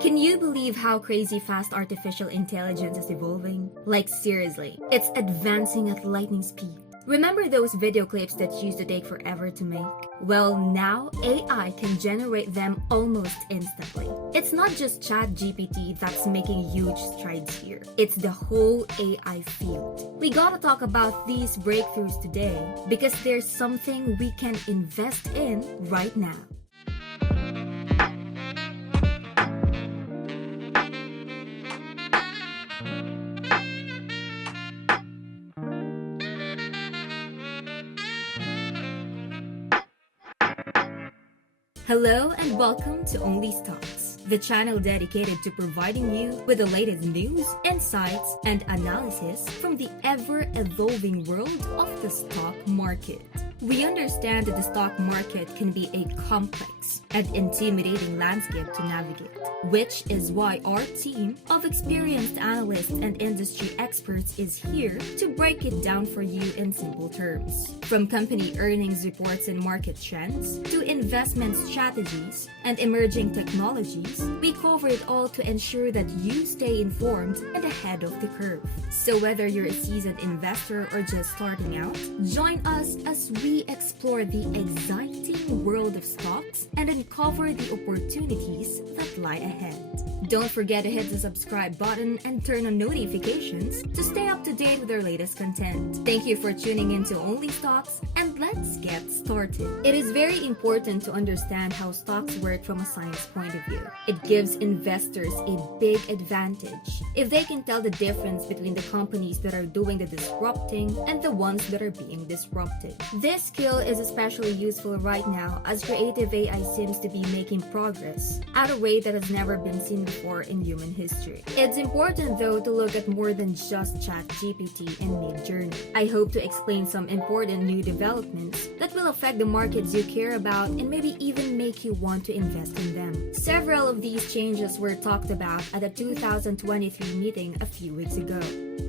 Can you believe how crazy fast artificial intelligence is evolving? Like seriously, it's advancing at lightning speed. Remember those video clips that used to take forever to make? Well, now AI can generate them almost instantly. It's not just ChatGPT that's making huge strides here. It's the whole AI field. We gotta talk about these breakthroughs today because there's something we can invest in right now. Hello and welcome to Only Stocks, the channel dedicated to providing you with the latest news, insights, and analysis from the ever-evolving world of the stock market. We understand that the stock market can be a complex and intimidating landscape to navigate, which is why our team of experienced analysts and industry experts is here to break it down for you in simple terms. From company earnings reports and market trends to investment strategies and emerging technologies, we cover it all to ensure that you stay informed and ahead of the curve. So whether you're a seasoned investor or just starting out, join us as we explore the exciting world of stocks and uncover the opportunities that lie ahead. Don't forget to hit the subscribe button and turn on notifications to stay up to date with our latest content. Thank you for tuning into Only Stocks, and let's get started. It is very important to understand how stocks work from a science point of view. It gives investors a big advantage if they can tell the difference between the companies that are doing the disrupting and the ones that are being disrupted. This skill is especially useful right now as creative AI seems to be making progress at a rate that has never been seen before in human history. It's important though to look at more than just ChatGPT and Midjourney. I hope to explain some important new developments that will affect the markets you care about and maybe even make you want to invest in them. Several of these changes were talked about at the 2023 meeting a few weeks ago.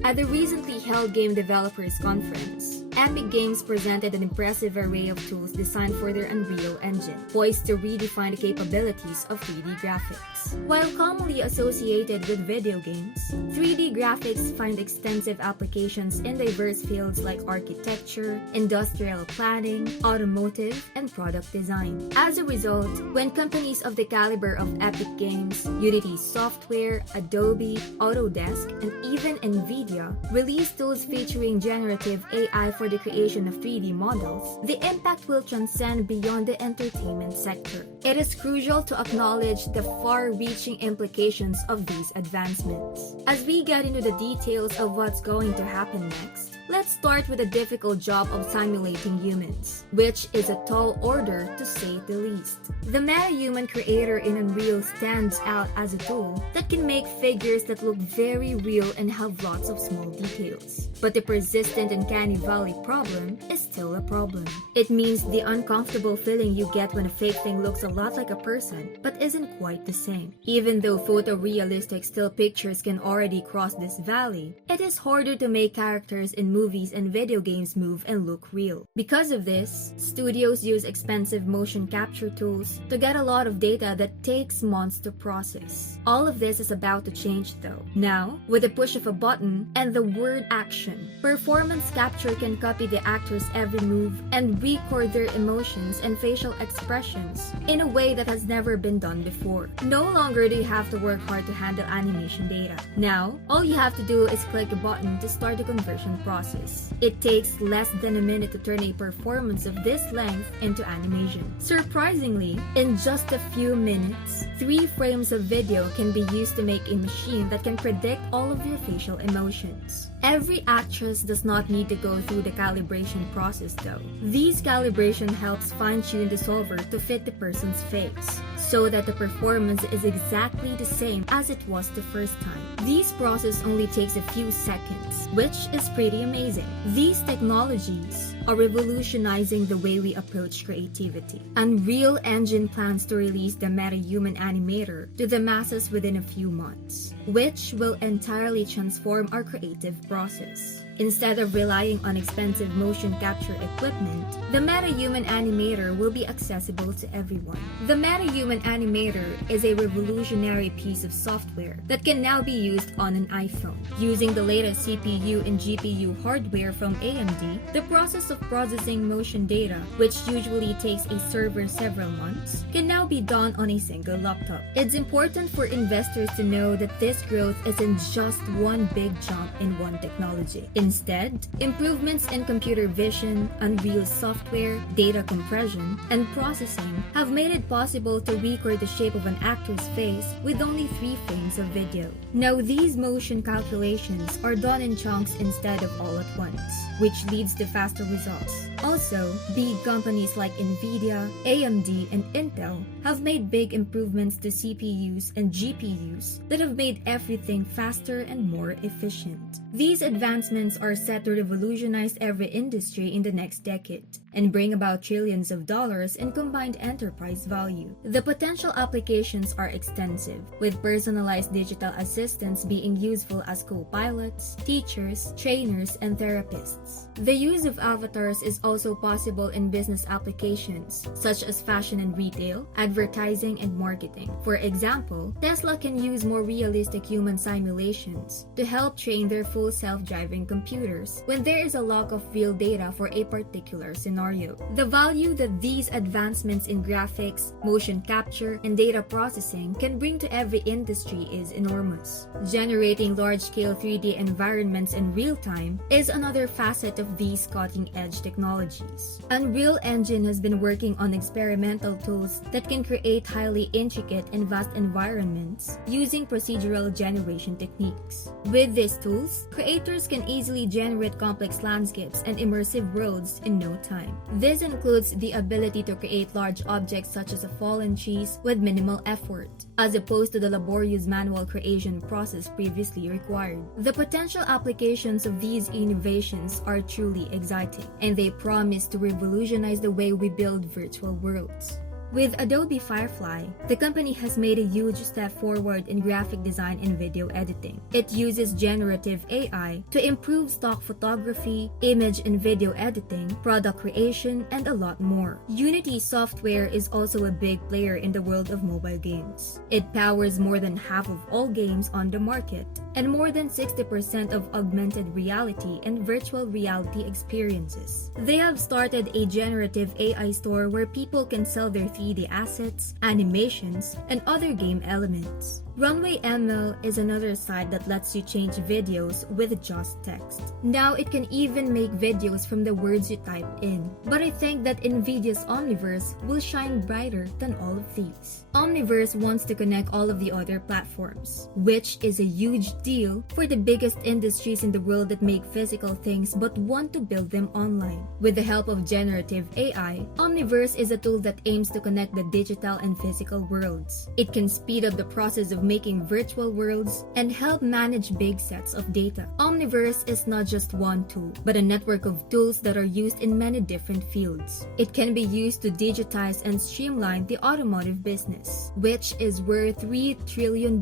At the recently held Game Developers Conference, Epic Games presented an impressive array of tools designed for their Unreal Engine, poised to redefine the capabilities of 3D graphics. While commonly associated with video games, 3D graphics find extensive applications in diverse fields like architecture, industrial planning, automotive, and product design. As a result, when companies of the caliber of Epic Games, Unity Software, Adobe, Autodesk, and even Nvidia release tools featuring generative AI for the creation of 3D models, the impact will transcend beyond the entertainment sector. It is crucial to acknowledge the far-reaching implications of these advancements. As we get into the details of what's going to happen next, let's start with the difficult job of simulating humans, which is a tall order to say the least. The MetaHuman creator in Unreal stands out as a tool that can make figures that look very real and have lots of small details. But the persistent uncanny valley problem is still a problem. It means the uncomfortable feeling you get when a fake thing looks a lot like a person but isn't quite the same. Even though photorealistic still pictures can already cross this valley, it is harder to make characters in movies and video games move and look real. Because of this, studios use expensive motion capture tools to get a lot of data that takes months to process. All of this is about to change though. Now, with the push of a button and the word action, performance capture can copy the actor's every move and record their emotions and facial expressions in a way that has never been done before. No longer do you have to work hard to handle animation data. Now, all you have to do is click a button to start the conversion process. It takes less than a minute to turn a performance of this length into animation. Surprisingly, in just a few minutes, 3 frames of video can be used to make a machine that can predict all of your facial emotions. Every actress does not need to go through the calibration process though. This calibration helps fine-tune the solver to fit the person's face, so that the performance is exactly the same as it was the first time. This process only takes a few seconds, which is pretty amazing. These technologies are revolutionizing the way we approach creativity. Unreal Engine plans to release the MetaHuman Animator to the masses within a few months, which will entirely transform our creative process. Instead of relying on expensive motion capture equipment, the MetaHuman Animator will be accessible to everyone. The MetaHuman An Animator is a revolutionary piece of software that can now be used on an iPhone. Using the latest CPU and GPU hardware from AMD, the process of processing motion data, which usually takes a server several months, can now be done on a single laptop. It's important for investors to know that this growth isn't just one big jump in one technology. Instead, improvements in computer vision, Unreal software, data compression, and processing have made it possible to record the shape of an actor's face with only 3 frames of video. Now, these motion calculations are done in chunks instead of all at once, which leads to faster results. Also, big companies like Nvidia, AMD, and Intel have made big improvements to CPUs and GPUs that have made everything faster and more efficient. These advancements are set to revolutionize every industry in the next decade and bring about trillions of dollars in combined enterprise value. The potential applications are extensive, with personalized digital assistants being useful as co-pilots, teachers, trainers, and therapists. The use of avatars is also possible in business applications, such as fashion and retail, advertising, and marketing. For example, Tesla can use more realistic human simulations to help train their full self-driving computers when there is a lack of real data for a particular scenario. The value that these advancements in graphics, motion capture, and data processing can bring to every industry is enormous. Generating large-scale 3D environments in real time is another facet of these cutting-edge technologies. Unreal Engine has been working on experimental tools that can create highly intricate and vast environments using procedural generation techniques. With these tools, creators can easily generate complex landscapes and immersive worlds in no time. This includes the ability to create large objects such as a fallen cheese with minimal effort, as opposed to the laborious manual creation process previously required. The potential applications of these innovations are truly exciting, and they promise to revolutionize the way we build virtual worlds. With Adobe Firefly, the company has made a huge step forward in graphic design and video editing. It uses generative AI to improve stock photography, image and video editing, product creation, and a lot more. Unity software is also a big player in the world of mobile games. It powers more than half of all games on the market and more than 60% of augmented reality and virtual reality experiences. They have started a generative AI store where people can sell their 3D assets, animations, and other game elements. Runway ML is another site that lets you change videos with just text. Now it can even make videos from the words you type in. But I think that Nvidia's Omniverse will shine brighter than all of these. Omniverse wants to connect all of the other platforms, which is a huge deal for the biggest industries in the world that make physical things but want to build them online. With the help of generative AI, Omniverse is a tool that aims to connect the digital and physical worlds. It can speed up the process of making virtual worlds and help manage big sets of data. Omniverse is not just one tool, but a network of tools that are used in many different fields. It can be used to digitize and streamline the automotive business, which is worth $3 trillion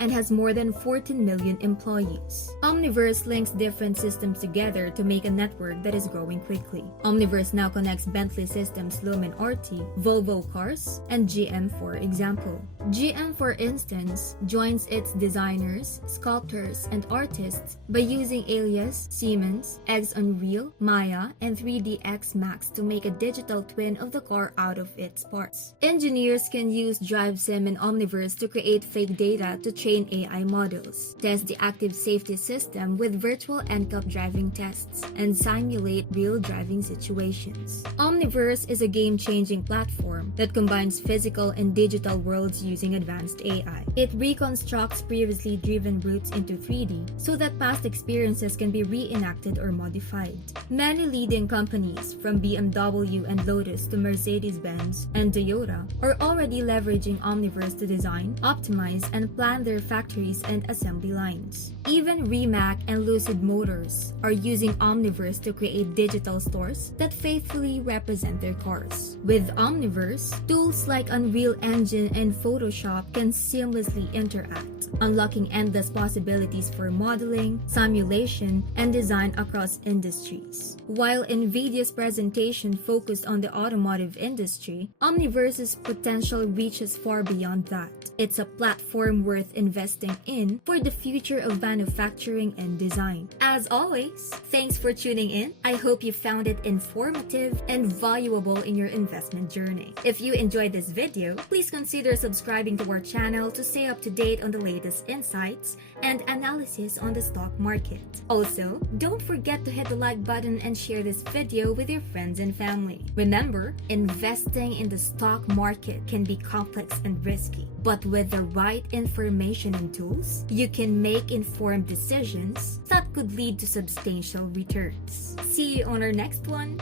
and has more than 14 million employees. Omniverse links different systems together to make a network that is growing quickly. Omniverse now connects Bentley Systems Lumen RT, Volvo Cars, and GM, for example. GM, for instance, joins its designers, sculptors, and artists by using Alias, Siemens, X Unreal, Maya, and 3ds Max to make a digital twin of the car out of its parts. Engineers can use DriveSim and Omniverse to create fake data to train AI models, test the active safety system with virtual NCAP driving tests, and simulate real driving situations. Omniverse is a game-changing platform that combines physical and digital worlds using advanced AI. It reconstructs previously driven routes into 3D so that past experiences can be reenacted or modified. Many leading companies, from BMW and Lotus to Mercedes-Benz and Toyota, are already leveraging Omniverse to design, optimize, and plan their factories and assembly lines. Even Rimac and Lucid Motors are using Omniverse to create digital stores that faithfully represent their cars. With Omniverse, tools like Unreal Engine and Photoshop Photoshop can seamlessly interact, unlocking endless possibilities for modeling, simulation, and design across industries. While Nvidia's presentation focused on the automotive industry, Omniverse's potential reaches far beyond that. It's a platform worth investing in for the future of manufacturing and design. As always, thanks for tuning in. I hope you found it informative and valuable in your investment journey. If you enjoyed this video, please consider subscribing to our channel to stay up to date on the latest insights and analysis on the stock market. Also, don't forget to hit the like button and share this video with your friends and family. Remember, investing in the stock market can be complex and risky, but with the right information and tools, you can make informed decisions that could lead to substantial returns. See you on our next one.